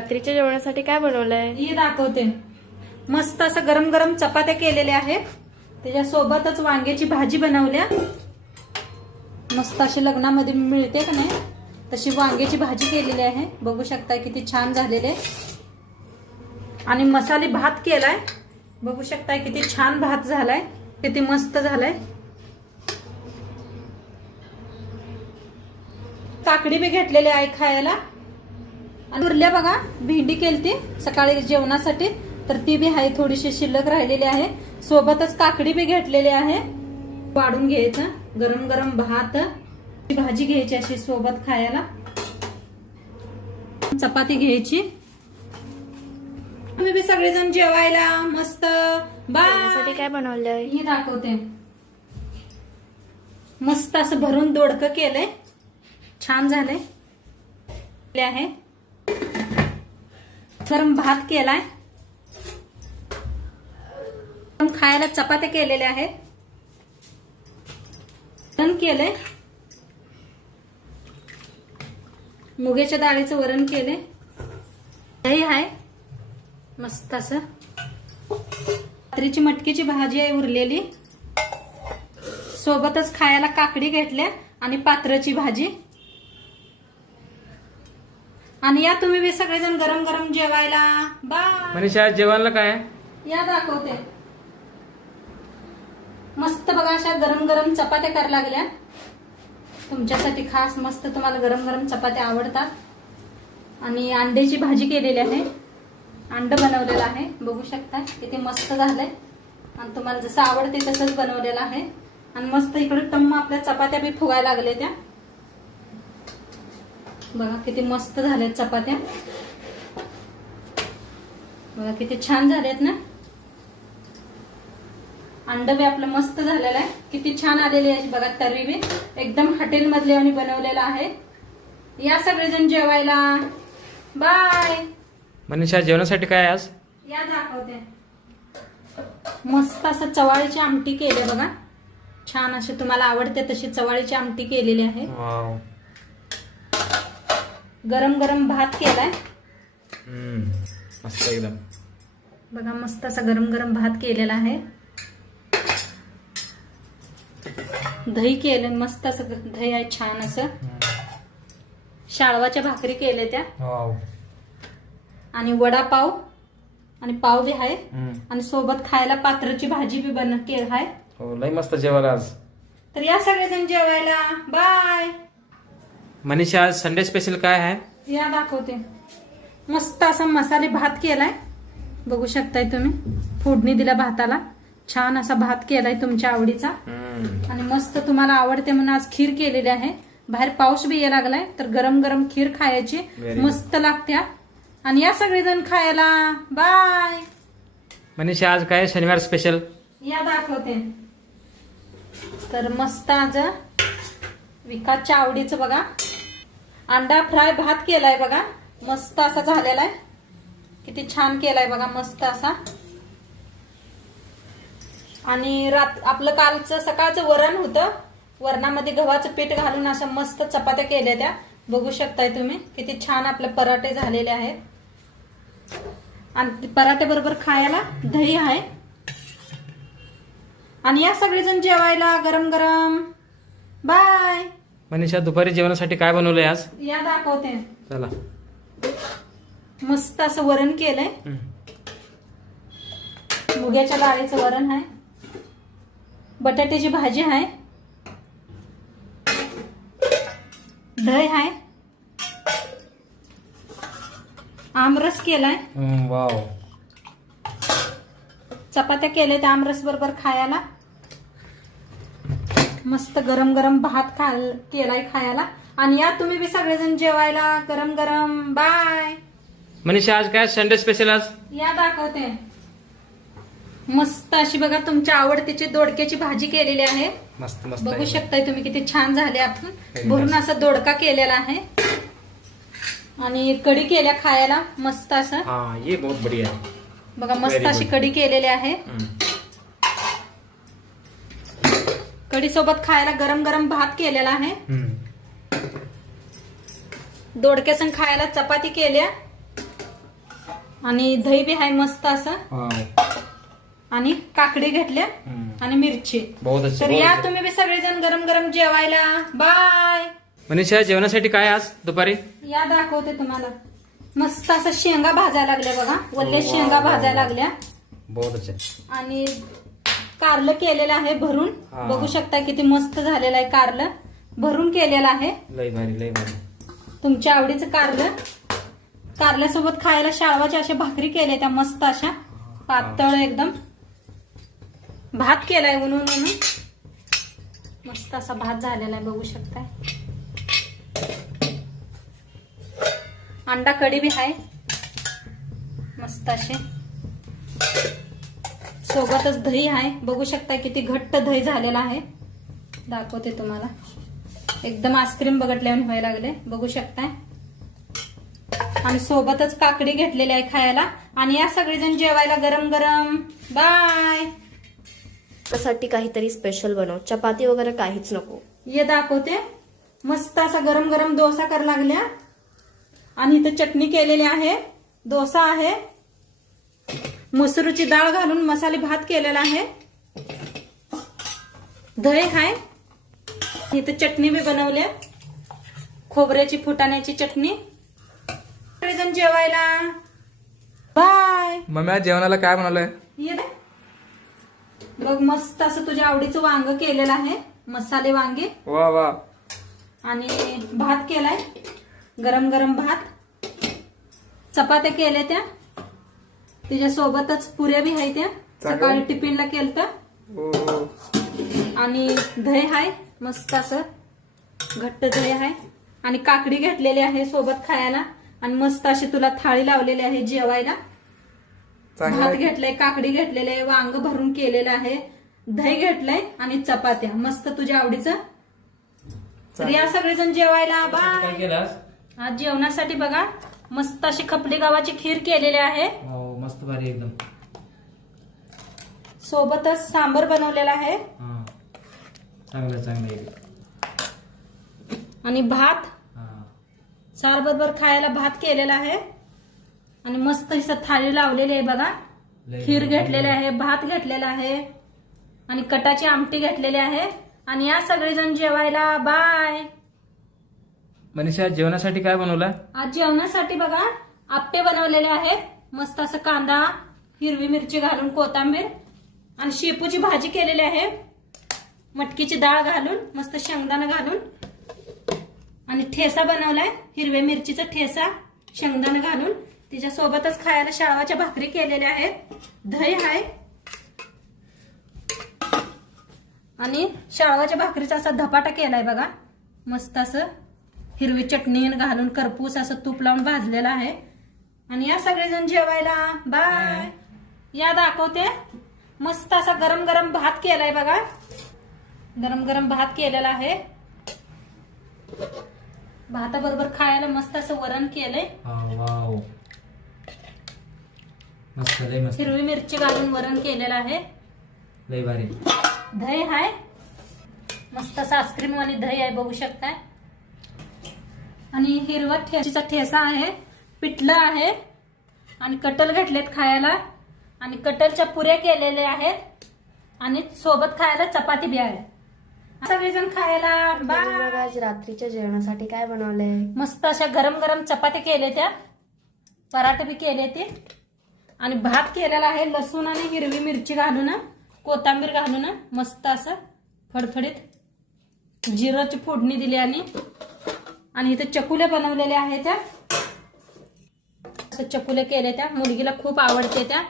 रात्रीच्या जेवणासाठी काय बनवलंय? ही दाखवते. मस्त असं गरम गरम चपात्या केलेल्या आहेत. त्याच्यासोबतच वांग्याची भाजी बनवल्या. मस्त अशी लग्नामध्ये मिळते का नाही? तशी वांग्याची भाजी केलेली आहे. बघू शकता किती छान झालेले आणि मसाले भात केलाय. बघू शकता किती छान भात झालाय. किती मस्त झालाय. काकडी बी घेतलेली आहे खायला. आणि उरल्या बघा. भेंडी केलती सकाळी जेवणासाठी. तर ती बी आहे थोडीशी शिल्लक राहिलेली आहे. सोबतच काकडी बी घेतलेली आहे. वाढून घ्यायचं. गरम गरम भात. भाजी घ्यायची अशी सोबत खायला. चपाती घ्यायची. तुम्ही सगळेजण जेवायला मस्त. बाय. काय बनवलंय? ही दाखवते. मस्त असं भरून दोडकं केलंय. छान झालंय. आहे. गरम भात केलाय. पण खायला चपात्या केलेल्या आहेत. वरण केलंय. मुगेच्या डाळीचं वरण केले दही आहे. मस्त असं. रात्रीची मटकीची भाजी आहे उरलेली. सोबतच खायला काकडी घेतल्या आणि पात्राची भाजी. आणि या तुम्ही बी सगळेजण गरम गरम जेवायला. बाय मनीषा आज जेवणाला काय? या दाखवते. मस्त बघा अशा गरम गरम चपात्या करायला लागल्या. तुमच्यासाठी खास मस्त तुम्हाला गरम गरम चपात्या आवडतात. आणि अंड्याची भाजी केलेली आहे. अंड बनवलेलं आहे. बघू शकता किती मस्त झालंय. आणि तुम्हाला जसं आवडते तसंच बनवलेलं आहे. आणि मस्त इकडे टम्म आपल्या चपात्या बी फुगायला लागले त्या. बघा किती मस्त झाल्यात चपात्या. बघा किती छान झालेत ना. अंड बी आपलं मस्त झालेलं आहे. किती छान आलेली आहे बघा तर्री बी. एकदम हॉटेल मधले आणि बनवलेलं आहे. या सगळेजण जेवायला. बाय. मनीषा जेवणासाठी काय आज? या दाखवते. मस्त असं चवाळीची आमटी केली बघा. छान अशी तुम्हाला आवडते तशी चवाळीची आमटी केलेली आहे. गरम गरम भात केलाय. मस्त एकदम. बघा मस्त असा गरम गरम भात केलेला आहे. दही केलं मस्त असं दही आहे छान असं. शाळवाच्या भाकरी केल्या त्या. आणि वडापाव आणि पाव बी आहे. आणि सोबत खायला पात्राची भाजी बी बन के आहे. हो लय मस्त जेवायला आज. तर या सगळेजण जेवायला. बाय. मनीषा आज संडे स्पेशल काय आहे? या दाखवते. मस्त असा मसाले भात केलाय. बघू शकताय तुम्ही. फोडणी दिल्या भाताला. छान असा भात केलाय तुमच्या आवडीचा. आणि मस्त तुम्हाला आवडते म्हणून आज खीर केलेली आहे. बाहेर पाऊस बी यायला लागलाय तर गरम गरम खीर खायची. मस्त लागत्या आणि या सगळेजण खायला. बाय मनीषा आज काय शनिवार स्पेशल या दाखवते. तर मस्त आज विकासच्या आवडीचं बघा. अंडा फ्राय भात केलाय बघा. मस्त असा झालेला आहे. किती छान केलाय बघा मस्त असा. आणि रात आपलं कालचं सकाळचं वरण होतं. वरणामध्ये गव्हाचं पीठ घालून अशा मस्त चपात्या केल्या त्या. बघू शकताय तुम्ही. किती छान आपले पराठे झालेले आहेत. आणि पराठे बरोबर खायला दही आहे. आणि या सगळेजण जेवायला गरम गरम बाय! मनीषा दुपारी जेवणासाठी काय बनवलंय आज? या दाखवते. चला. मस्त असं वरण केलंय. मुग्याच्या डाळीचं वरण आहे. बटाट्याची भाजी आहे. दही आहे. आमरस केलाय. वाव. चपात्या केले त्या आमरस बरोबर खायला. मस्त गरम गरम भात खा केलाय खायला. आणि या तुम्ही बी सगळेजण जेवायला. गरम गरम. बाय. मनीषा आज काय संडे स्पेशल आज? या दाखवते. मस्त अशी बघा तुमच्या आवडतीची दोडक्याची भाजी केलेली आहे. मस्त मस्त बघू एकदम. शकताय तुम्ही किती छान झाले आपण भरून. असा दोडका केलेला आहे. आणि कढी केल्या खायला. मस्त असं. हा ये बहुत बढ़िया. है बघा मस्त Very अशी. कढी केलेली आहे. हम्म. कढी सोबत खायला गरम गरम भात केलेला आहे. हम्म. दोडक्यासन खायला चपाती केल्या. आणि दही बी आहे मस्त असं. आणि काकडी घेतल्या. आणि मिरची. तर या. तुम्ही बी सगळेजण गरम गरम जेवायला. बाय. मनीषा जेवणासाठी काय आज? दुपारी? या दाखवते तुम्हाला. मस्त असं शेंगा भाजायला लागल्या बघा. वल्ले हो, शेंगा भाजायला. लागल्या. आणि कारलं केलेलं आहे भरून. हा. बघू शकता किती मस्त झालेलं आहे कारलं. भरून केलेलं आहे. लय भारी लय भारी. तुमच्या आवडीचं कारलं. कारल्यासोबत खायला शाळवाच्या अशा भाकरी केल्या त्या मस्त अशा. पातळ एकदम. भात केलाय म्हणून म्हणून. मस्त असा भात झालेला आहे बघू शकताय. अंडा कढी बी आहे. मस्त असे सोबतच दही आहे. बघू शकता किती घट्ट दही झालेला आहे. दाखवते तुम्हाला. एकदम आईस्क्रीम बघटल्याने व्हायला लागले. बघू शकताय. आणि सोबतच काकडी घेतलेली आहे खायला. आणि या सगळेजण जेवायला गरम गरम. बायसाठी काहीतरी स्पेशल बनव. चपाती वगैरे काहीच नको. ये दाखवते. मस्त असा गरम गरम डोसा कर लागल्या. आणि इथं चटणी केलेली आहे. डोसा आहे. मसूरची डाळ घालून मसाले भात केलेला आहे. दही आहे इथं चटणी बी बनवल्या खोबऱ्याची फुटाण्याची चटणी. सगळेजण जेवायला. बाय. मम्मी आज जेवणाला काय बनवलंय? ये. बघ मस्त असं तुझ्या आवडीचं वांग केलेलं आहे. मसाले वांगे. वा वा. आणि भात केलाय. गरम गरम भात. चपात्या केल्या त्या. त्याच्या सोबतच पुऱ्या बी आहे त्या सकाळी टिफिनला केलत. हो. आणि दही आहे मस्त असं. घट्ट दही आहे आणि काकडी घेतलेली आहे सोबत खायला. आणि मस्त अशी तुला थाळी लावलेली आहे जेवायला. भात. घेतलाय काकडी घेतलेले आहे वांग भरून केलेलं आहे. दही घेतलंय आणि चपात्या. मस्त तुझ्या आवडीचं. तर या सगळेजण जेवायला. काय बाय केलं आज आज जेवणासाठी बघा मस्त अशी खपली गावाची खीर केलेली आहे. हो. मस्त भारी एकदम. सोबतच सांबर बनवलेला आहे. हा. चांगलं चांगलं आहे. आणि भात. हा. सार बरोबर खायला भात केलेला आहे. आणि मस्त थाळी लावलेली आहे बघा. लय खीर भारी. घेतलेली आहे भात घेतलेला आहे. आणि कटाची आमटी घेतलेली आहे. आणि या सगळेजण जेवायला बाय. मनीषा जेवणासाठी काय बनवलं? आज जेवणासाठी बघा आप्पे बनवलेले आहेत. मस्त असं कांदा हिरवी मिरची घालून कोथंबीर आणि शेपूची भाजी केलेली आहे. मटकीची डाळ घालून मस्त शेंगदाणा घालून. आणि ठेसा बनवलाय हिरव्या मिरचीचा ठेसा शेंगदाणा घालून. तिच्यासोबतच खायला शाळवाच्या भाकरी केलेल्या आहेत. दही आहे. आणि शाळवाच्या भाकरीचा असा धपाटा केलाय बघा. मस्त असं हिरवी चटणी घालून करपूस असं तूप लावून भाजलेलं आहे. आणि या सगळेजण जेवायला. बाय या दाखवते. मस्त असा गरम गरम भात केलाय बघा. गरम गरम भात केलेला आहे. भाताबरोबर खायला मस्त असं वरण केलंय. हिरवी मिरची घालून वरण केलेलं आहे. लय भारी. दही आहे मस्त असं आईस्क्रीम वाली दही आहे बघू शकताय. आणि हिरवा ठेचीचा ठेसा आहे. पिठलं आहे. आणि कटल घेतलेत खायला. आणि कटलच्या पुऱ्या केलेल्या आहेत. आणि सोबत खायला चपाती बी आहे. सगळेजण खायला. आज रात्रीच्या जेवणासाठी काय बनवलंय? मस्त अशा गरम गरम चपात्या केल्या त्या. पराठे बी केले ते. आणि भात केलेला आहे लसूण आणि हिरवी मिरची घालून कोथिंबीर घालून मस्त असं फडफडीत जिराची फोडणी दिली आणि इथे चकुल्या बनवलेल्या आहेत त्या. असं चकुल्या केल्या त्या. मुलगीला खूप आवडते त्या.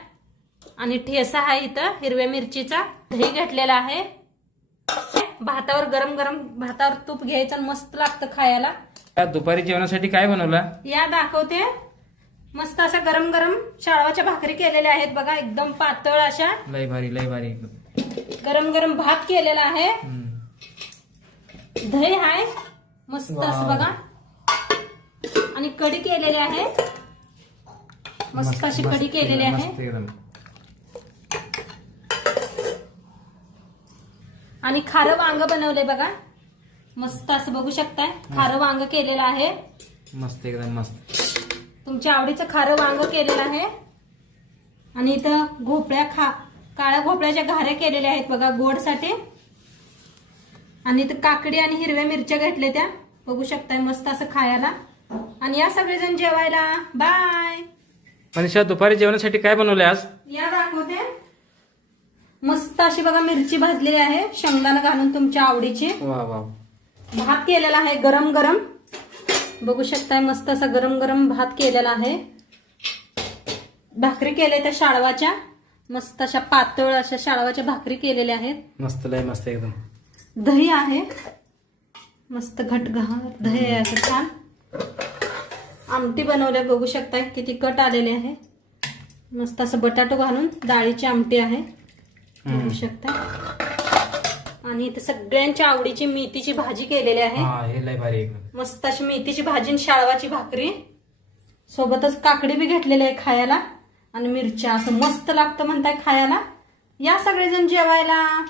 आणि ठेसा आहे इथं हिरव्या मिरचीचा दही घेतलेला आहे. भातावर गरम गरम भातावर तूप घ्यायचं मस्त लागतं खायला. दुपारी जेवणासाठी काय बनवलं? या दाखवते. मस्त अशा गरम गरम शाळवाच्या भाकरी केलेल्या आहेत बघा एकदम पातळ अशा. लय भारी लय भारी. गरम गरम भात केलेला आहे. दही आहे. मस्त असं. बघा. आणि कढी केलेली आहे. मस्त अशी कढी केलेली आहे. आणि खारं वांग बनवले बघा. मस्त असं बघू शकताय. खारं वांग केलेलं आहे. मस्त एकदम मस्त. तुमच्या आवडीचं खारं वांग केलेलं आहे. आणि इथं घोपळ्या खा काळ्या घोपळ्याच्या घाऱ्या केलेल्या आहेत बघा गोडसाठी. आणि इथं काकडी आणि हिरव्या मिरच्या घेतल्या त्या. बघू शकताय मस्त असं खायला. आणि या सगळेजण जेवायला. बाय! मनीषा दुपारी जेवणासाठी काय बनवलंय आज? या दाखवते. मस्त अशी बघा मिरची भाजलेली आहे. शेंगदाणा घालून तुमच्या आवडीची. वा वा. भात केलेला आहे गरम गरम. बघू शकताय मस्त असा गरम गरम भात केलेला आहे. भाकरी केल्या त्या शाळवाच्या. मस्त अशा पातळ अशा शाळवाच्या भाकरी केलेल्या आहेत. मस्त लय मस्त एकदम. दही आहे. मस्त घटघार दही आहे असं छान. आमटी बनवल्या बघू शकताय किती कट आलेले आहे. मस्त असं बटाटो घालून डाळीची आमटी आहे. बघू शकता. आणि इथे सगळ्यांच्या आवडीची मेथीची भाजी केलेली आहे. मस्त अशी मेथीची भाजी आणि शाळवाची भाकरी. सोबतच काकडी बी घेतलेली आहे खायला. आणि मिरच्या असं मस्त लागतं म्हणताय खायला. या सगळेजण जेवायला.